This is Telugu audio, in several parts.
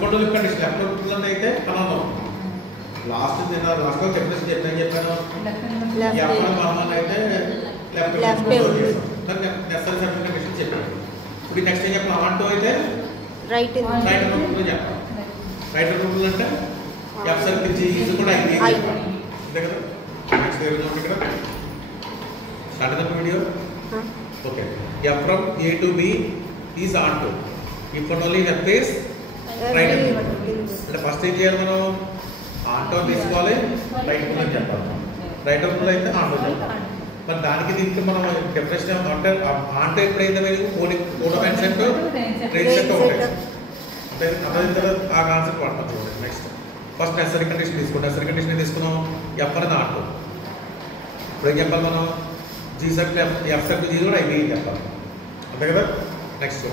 కంట్రోల్ కండిషన్ లెఫ్ట్ అవుతుందంటే అయితే పలానా లాస్ట్ లాస్ట్లో చెప్పేసి చెప్పాను లెఫ్ట్ అయితే లెఫ్ట్ నెసరీ సర్కిల్ కండిషన్ చెప్పాను. ఇప్పుడు నెక్స్ట్ ఏం చెప్పాను ఆంటో అయితే రైట్ రైట్ రూట్లో చెప్పాలి. రైట్ రూట్లో అంటే ఎఫ్ సర్కిల్ జీఈస్ కూడా అంతే కదా. నెక్స్ట్ ఇక్కడ start the video. Okay F from A to B is ఆంటో if and only F is right అంటే ఫస్ట్ ఏం చేయాలి మనం ఆంటో తీసుకోవాలి రైట్ రూల్ అని చెప్పాలి. రైట్ రూల్ అయితే ఆంటో చెప్పాలి. మరి దానికి దీనికి మనం డెఫినేషన్ అంటే ఆంటో ఎప్పుడైతే మీరు ఓడోమెంట్ సెట్ ట్రైన్ సెట్ ఉంటాయి అంటే అదే ఆ కాన్సెప్ట్ వాడతాం. నెక్స్ట్ ఫస్ట్ నెసరీ కండిషన్ తీసుకోండి. నెసరీ కండిషన్ తీసుకున్నాం ఎఫ్ అనేది ఆంటో. ఇప్పుడు ఏం చెప్పాలి మనం G circle F circle G కూడా ఐబీ చెప్పాలి అంతే కదా. Next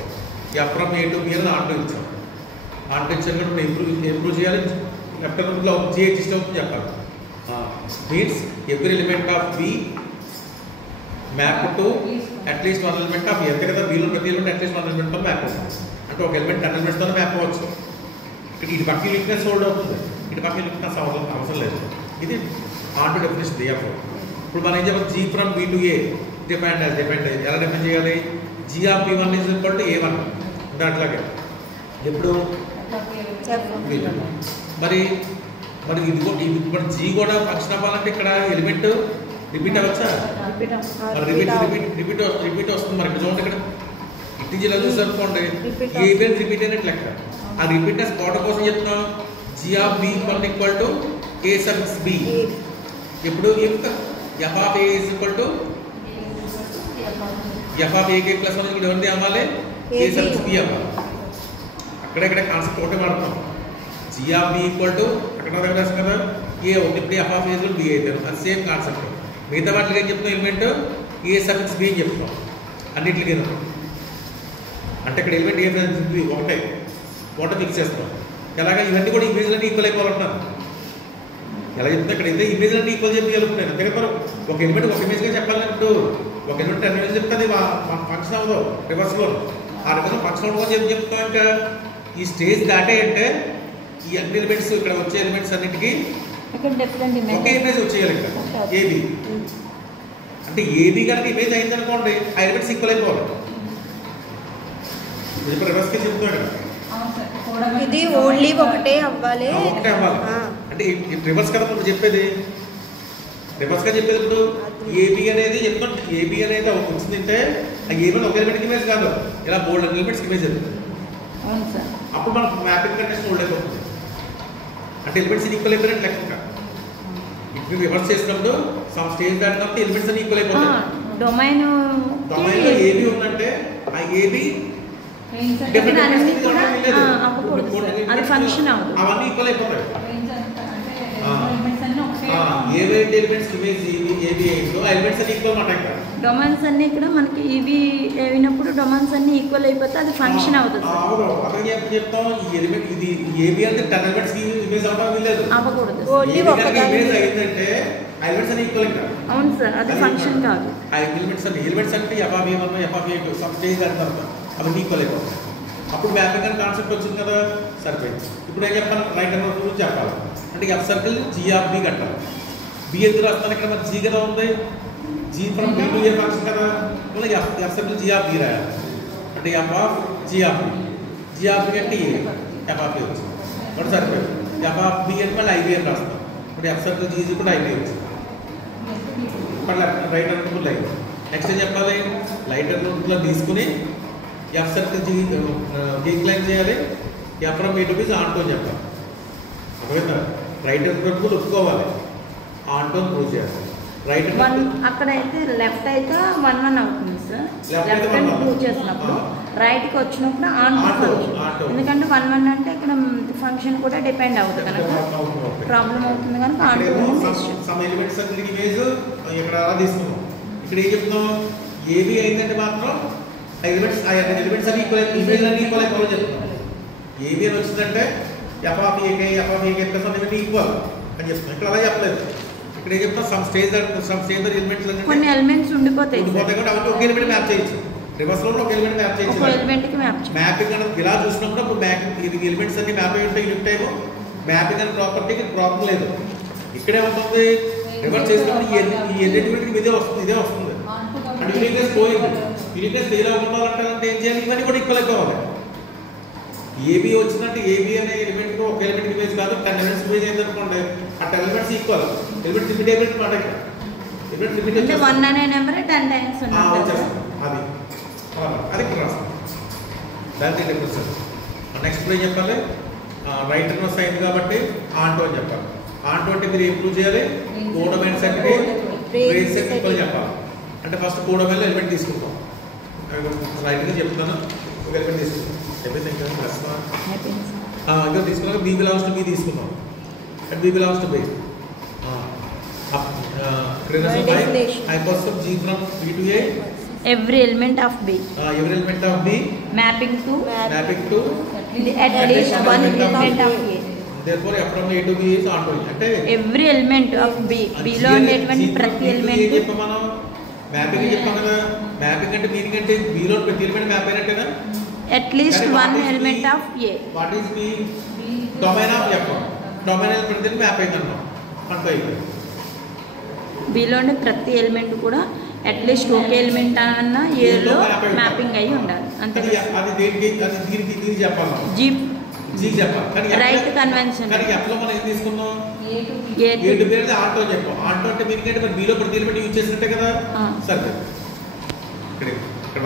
F from A to B అనేది ఆంటో ఇచ్చాం. ఆంటో ఇచ్చాను కూడా ఇంప్రూవ్ చేయాలి. లెఫ్ట్ రూట్లో జీ ఎగ్జిస్ట్ అవుతుంది చెప్పాలి. Means every element of B map to at least one element of ఎంత కదా బీలో ప్రతి ఎలిమెంట్ అట్లీస్ట్ వన్ ఎలిమెంట్తో మ్యాప్ అవుతుంది. అంటే ఒక ఎలిమెంట్ 10 ఎలిమెంట్స్తో మ్యాప్ అవ్వచ్చు. ఇక్కడ ఇటు పక్కన లింక్నెస్ హోల్డ్ అవుతుంది, ఇటు పక్కన లింక్నెస్ అవసరం లేదు. ఇది ఆంటో డెఫినేషన్ దియాఫో. ఇప్పుడు మనం ఏం చెప్పాలి G from B to A depend ఎలా డిపెండ్ చేయాలి జీ ఆఫ్ బి1 ఈజ్ ఈక్వల్ టు ఏ1 అంటే అట్లాగే ఎప్పుడు మరి మరి ఇది ఇప్పుడు జీ కూడా ఫంక్షన్ అవ్వాలంటే ఇక్కడ ఎలిమెంట్ రిపీట్ అవ్వచ్చా రిపీట్ వస్తుంది. మరి ఇక్కడ చూడండి ఇక్కడ ఇటు జిల్లా చూసారనుకోండి ఏ ఈవెంట్ రిపీట్ అయినట్టు లెక్క. ఆ రిపీట్నెస్ కోట కోసం చెప్తున్నాం జీ ఆఫ్ బి1 ఈక్వల్ టు ఏ సబ్స్ బి. ఎప్పుడు F of A is equal to F of A K plus 1 ఇక్కడ ఎవరిది అవ్వాలి ఏ సబ్స్ బి అవ్వాలి. అక్కడెక్కడ కాన్సెప్ట్ ఒకటి వాడుతున్నాం G of B equal to అక్కడ దగ్గర కదా ఏ ఒకటి ఎఫ్ ఆఫ్ ఏజ్ బి అవుతారు. అది సేమ్ కాన్సెప్ట్. మిగతా వాటికి ఏం చెప్తున్నాం ఎలిమెంట్ ఏ సబ్స్ బి అని చెప్తున్నాం అన్నింటికి. అంటే ఇక్కడ ఎలిమెంట్ ఏ ఒకటే ఫిక్స్ చేస్తున్నాం. ఎలాగ ఇవన్నీ కూడా ఇమేజ్లన్నీ ఈక్వల్ అయిపోవాలంటున్నారు. ఎలా చెప్తే ఇక్కడ అయితే ఇమేజ్లన్నీ ఈక్వల్ చెప్పగలుగుతున్నాను అంతే కదా. ఒక ఎలిమెంట్ ఒక ఇమేజ్గా చెప్పాలన్నప్పుడు ఒక ఎలిమెంట్ 10 ఇమేజ్ చెప్తే అది ఫంక్షన్ అవ్వదు రివర్స్లో. ఆ రివర్స్ ఫంక్షన్ అవ్వడం చెప్తాం. ఇంకా ఈ స్టేజ్ దాటే అంటే ఈ అన్ని ఎలిమెంట్స్ ఇక్కడ వచ్చే ఎలిమెంట్స్ అన్నిటికీ ఒకే ఇమేజ్ వచ్చేయాలి. ఇక్కడ ఏబి అంటే ఏబి కనుక ఇమేజ్ అయిందనుకోండి ఆ ఎలిమెంట్స్ ఈక్వల్ అయిపోవాలి. ఇప్పుడు రివర్స్కి చెప్తున్నాడు ఇది ఓన్లీ ఒకటే అవ్వాలి అంటే రివర్స్ కదా మనం చెప్పేది. రివర్స్గా చెప్పేది ఇప్పుడు ఏబి అనేది చెప్తాం. ఏబి అనేది వచ్చిందంటే ఆ ఏబి ఒక ఎలిమెంట్ ఇమేజ్ కాదు ఇలా బోల్డ్ ఎలిమెంట్స్ ఇమేజ్ అవుతుంది. అప్పుడు మనకు మ్యాపింగ్ కండిషన్ హోల్డ్ అయిపోతుంది. అంటే ఎలిమెంట్స్ ఈక్వల్ అయిపోయినట్టు లెక్క. ఇప్పుడు రివర్స్ చేసినప్పుడు సమ్ స్టేజ్ దాటినప్పుడు ఎలిమెంట్స్ అన్ని ఈక్వల్ అయిపోతాయి. డొమైన్లో ఏబి ఉందంటే ఆ ఏబి అవన్నీ ఈక్వల్ అయిపోతాయి. ఏవైతే ఎలిమెంట్స్ ఇమేజ్ ఏబి అయిందో ఆ ఎలిమెంట్స్ అన్ని ఈక్వల్ మాట. డొమైన్స్ అన్ని ఇక్కడ మనకి ఇవి అయినప్పుడు డొమైన్స్ అన్ని ఈక్వల్ అయిపోతే అది ఫంక్షన్ అవుతుంది. చెప్తాం ఈ ఎలిమెంట్ ఇది ఏబి అంటే 10 ఎలిమెంట్స్ ఇమేజ్ అవడం లేదు అవ్వకూడదు. ఇమేజ్ అయిందంటే ఎలిమెంట్స్ అన్ని ఈక్వల్ ఇంకా. అవును సార్ అది ఫంక్షన్ కాదు. ఆ ఎలిమెంట్స్ అంటే ఎఫ్ఆఫ్1 ఎఫ్ఆఫ్ సమ్ స్టేజ్ దాని తర్వాత అవన్నీ ఈక్వల్ అయిపోతాయి. అప్పుడు మ్యాపింగ్ అని కాన్సెప్ట్ వచ్చింది కదా సరిపోయింది. ఇప్పుడు ఏం చెప్పాలి రైట్ హ్యాండ్ గురించి చెప్పాలి. అంటే F circle G of B కట్టాలి. బి ఎందుకు రాస్తాను ఇక్కడ మరి జీ కదా ఉంది. G from B to A function కదా మళ్ళీ F circle G of B రాయాలి. అంటే F of G of B. G of B అంటే ఏ ఎఫ్ ఆఫ్ బి వచ్చింది ఒకటి సరిపోయింది. ఎఫ్ ఆఫ్ బి అంటే మళ్ళీ ఐబి అని రాస్తాం. ఇప్పుడు ఎఫ్ సర్కిల్ జీజీ కూడా ఐబి వచ్చింది. మళ్ళీ రైట్ హ్యాండ్ రూల్ అయింది. నెక్స్ట్ ఏం చెప్పాలి రైట్ హ్యాండ్ రూల్లో తీసుకుని ఎఫ్ సర్కిల్ జీ డిక్లైన్ చేయాలి. F from A to B onto అని చెప్పాలి. అర్థమైందా రైట్ హ్యాండ్ రూల్ ఒప్పుకోవాలి ఆంటో ప్రూవ్ చేయాలి. రైట్ అక్కడైతే లెఫ్ట్ అయితే 1 అవుతుంది సార్. లెఫ్ట్ హ్యాండ్ ప్రూవ్ చేసినప్పుడు రైట్కి వచ్చినప్పుడు ఆంటో ఎందుకంటే 1 అంటే ఇక్కడ ఫంక్షన్ కూడా డిపెండ్ అవుతుంది కనుక ప్రాబ్లం అవుతుంది కనుక సమ్ ఎలిమెంట్స్ ఇమేజ్ ఇక్కడ అలా తీసుకున్నాం. ఇక్కడ ఏం చెప్తున్నాం ఏబి అయిందంటే మాత్రం ఎలిమెంట్స్ అన్ని ఇమేజ్ అన్ని ఈక్వల్ అయిపోవాలని చెప్తున్నాం. ఏబి అని వచ్చిందంటే F of A K plus 1 equal అని చెప్తున్నాం. ఇక్కడ అలా చెప్పలేదు. ఇక్కడ ఏం చెప్తాం సమ్ స్టేజ్ ఎలిమెంట్స్ కొన్ని ఎలిమెంట్స్ ఉండిపోతాయి కాబట్టి అవన్నీ ఒక ఎలిమెంట్ మ్యాప్ చేయొచ్చు. రివర్స్ లో ఒక ఎలిమెంట్ మ్యాప్ ఒక చేయించాలి. ఎలిమెంట్కి మ్యాప్ చేయాలి. మ్యాపింగ్ అనేది ఇలా చూసినప్పుడు అప్పుడు ఇది ఎలిమెంట్స్ అన్ని మ్యాప్ అయి ఉంటాయి. లిఫ్ట్ అయ్యో మ్యాపింగ్ అనే ప్రాపర్టీకి ప్రాబ్లం లేదు. ఇక్కడే ఉంటుంది రివర్స్ చేసినప్పుడు ఈ ఎలిమెంట్కి ఇదే వస్తుంది అండ్ యూనిక్నెస్ పోయింది. యూనిక్నెస్ ఇలా ఉండాలంటే ఏం చేయాలి? ఇవన్నీ కూడా ఈక్వల్ అయిపోవాలి. ఏబీ వచ్చినట్టు ఏబీ అనే ఎలిమెంట్ ఒక ఎలిమెంట్ ఇమేజ్ కాదు 10 ఎలిమెంట్స్ ఇమేజ్ అయింది అనుకోండి. ఆ 10 elements equal. Element limit element మాట ఇక్కడ ఎలిమెంట్ లిమిట్ అంటే 1 అనే నెంబర్ 10 టైమ్స్ ఉంటుంది కదా. అది ఇక్కడ రాస్తాం. దానికి డిఫరెన్స్. నెక్స్ట్ ఏం చెప్పాలి? రైట్ రివర్స్ అయింది కాబట్టి ఆంటో అని చెప్పాలి. ఆంటో అంటే మీరు ఏం ప్రూవ్ చేయాలి? కోడోమైన్ సెట్కి రేంజ్ సెట్ ఈక్వల్ చెప్పాలి. అంటే ఫస్ట్ కోడోమైన్లో ఎలిమెంట్ తీసుకుంటాం. రైట్గా చెప్తున్నాను. ఒక ఎలిమెంట్ తీసుకుంటాం. ఎవ్రీథింగ్ ఇంకా తీసుకున్నాక బీ బిలాంగ్స్ టు బీ తీసుకున్నాం. And B belongs to B. Hyperset G from B to A. Every element of B. Every element of B. Mapping to at least one element of A. Therefore, from A to B is onto A. అంటే every element of B. B లో ఉండేటువంటి ప్రతి ఎలిమెంట్ మనం మ్యాపింగ్ చెప్పాం కదా. మ్యాపింగ్ అంటే మీనింగ్ అంటే B లో ప్రతి ఎలిమెంట్ మ్యాప్ అయినట్టేనా? at least one element of A. What is B? Domain of చెప్పాం. డొమైన్ ఎలిమెంట్ మ్యాప్ అయిందన్నాం. అంటూ అయిపోయింది. B లో ఉండే ప్రతి ఎలిమెంట్ కూడా అట్లీస్ట్ ఒక ఎలిమెంట్ అన్న A లో మ్యాపింగ్ అయ్యి ఉండాలి. అంతే. అది దీనికి చెప్పాలి. జీ చెప్పాలి. కానీ రైట్ కన్వెన్షన్. కానీ ఎఫ్లో మనం ఏం తీసుకున్నాం? A to B అంటే ఆటో చెప్పాం. ఆటో అంటే మీనింగ్ అంటే B లో ప్రతి ఎలిమెంట్ యూజ్ చేసినట్టే కదా. సరే ఇక్కడ